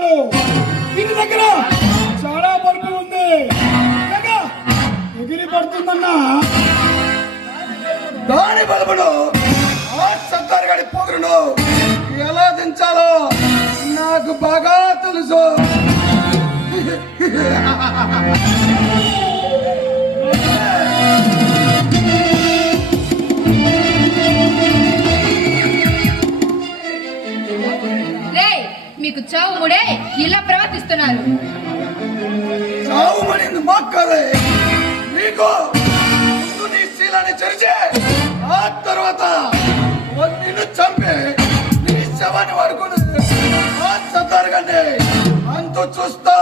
చాలు. దీని దగ్గర చాలా బరువు ఉంది, ఎగిరి పడుతుందన్నా. దాని బలమును ఆ సర్దార్ గారి పొగరును ఎలా దించాలో నాకు బాగా తెలుసు. మీకు చావు ముడే ఇలా ప్రవర్తిస్తున్నారు. చావు మనింది మాకు కదే, నీకు ముందు నీ శీలాన్ని చెరిచే ఆ తర్వాత నిన్ను చంపి నీ శవాన్ని వాడుకుని ఆ సర్దార్ గారిని అంతు చూస్తా.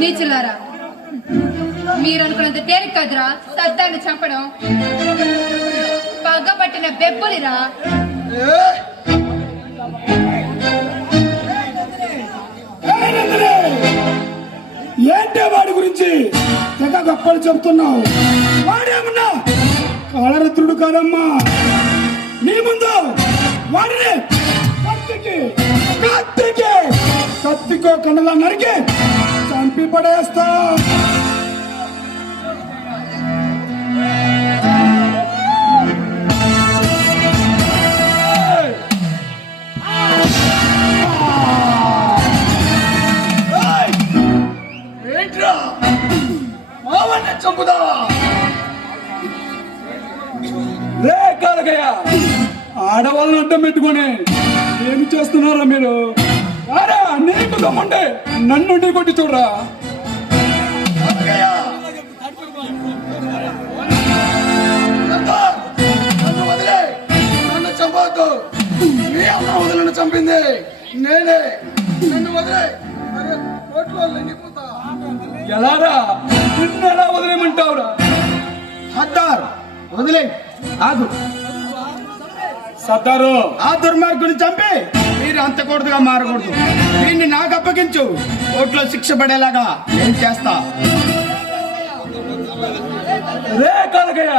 నీచులారా, మీరు అనుకున్నంత తేలిక కదరా సర్దార్ని చంపడం. పగబట్టిన బెబ్బులిరా. ఏంటే వాడి గురించి తెగ గొప్పలు చెబుతున్నావు? వాడేమన్నా కాళరత్నుడు కాదమ్మా. నీ ముందు వాడిని కత్తికో కన్నలా నరికి చంపి పడేస్తా. ఏంట్రా మావన్ని చంపుదావా? రే కాలకయ్య, ఆడవాళ్ళని అడ్డం పెట్టుకుని ఏమి చేస్తున్నారా మీరు? అరే నీకు దమ్ముంటే నన్ను ఢీ కొట్టి చూడరా. నన్ను వదిలే, నన్ను చంపవద్దు. మీ అమ్మ వదిలిని చంపింది నేనే. నన్ను వదిలే, కోట్లో లొంగిపోతా. ఎలారా? నిన్నెలా వదిలేమంటావురా? సర్దార్ వదిలే, ఆగు. సర్దారు, ఆ దుర్మార్గుని చంపి మీరు అంతకూడదుగా మారకూడదు. దీన్ని నాకు అప్పగించు, కోర్టులో శిక్ష పడేలాగా నేను చేస్తా. రే కాలకయ్య,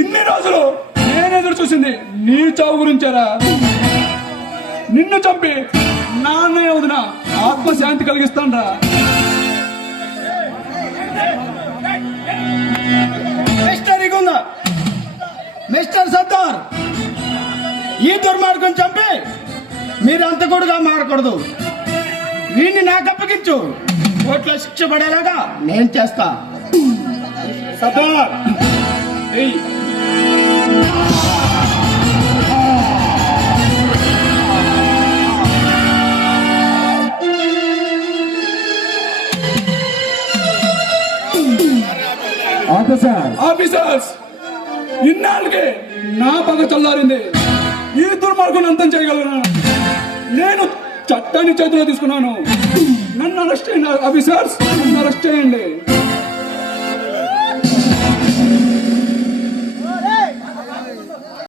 ఇన్ని రోజులు నేను ఎదురు చూసింది నీ చావు గురించారా? నిన్ను చంపి నా అన్నయ్య వదిన ఆత్మశాంతి కలిగిస్తానరా. మిస్టర్ సర్దార్, ఈ దుర్మార్గం చంపి మీరు అంతకుడుగా మారకూడదు. వీడిని నాకు అప్పగించు, కోర్టులో శిక్ష పడేలాగా నేను చేస్తా. సర్దార్, ఆఫీసర్స్, ఇన్నాళ్ళకి నా పగ చల్లారింది. ఈ దుర్మార్గం అంతం చేయగలను. నేను చట్టాన్ని చేతిలో తీసుకున్నాను. నన్ను అరెస్ట్ చేయండి ఆఫీసర్స్, నన్ను అరెస్ట్ చేయండి.